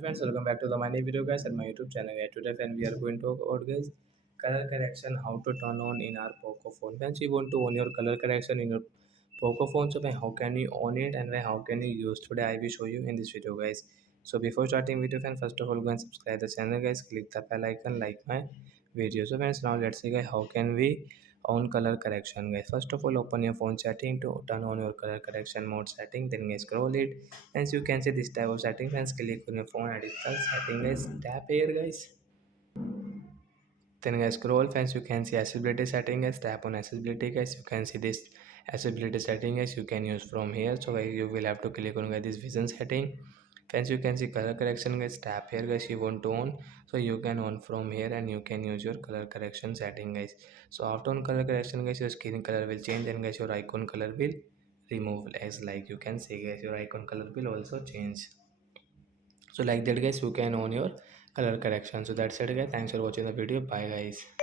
Friends, welcome back to the my new video guys at my YouTube channel. Today friend, we are going to talk about guys color correction, how to turn on in our Poco phone. Friends, you want to on your color correction in your Poco phone, so how can you on it and how can you use today? I will show you in this video guys. So before starting video friend, first of all go and subscribe the channel guys, click the bell icon, like my video. So friends, now let's see guys how can we on color correction guys. First of all, open your phone setting to turn on your color correction mode setting, then guys scroll it. As you can see this type of setting, friends, click on your phone additional setting guys, tap here guys, then guys scroll friends, you can see accessibility setting guys, tap on accessibility guys. You can see this accessibility setting guys, you can use from here. So guys you will have to click on guys this vision setting. Friends, you can see color correction guys, tap here guys, you want to on, so you can on from here and you can use your color correction setting guys. So after on color correction guys, your screen color will change and guys your icon color will remove, as like you can see guys your icon color will also change. So like that guys, you can on your color correction. So that's it guys, thanks for watching the video, bye guys.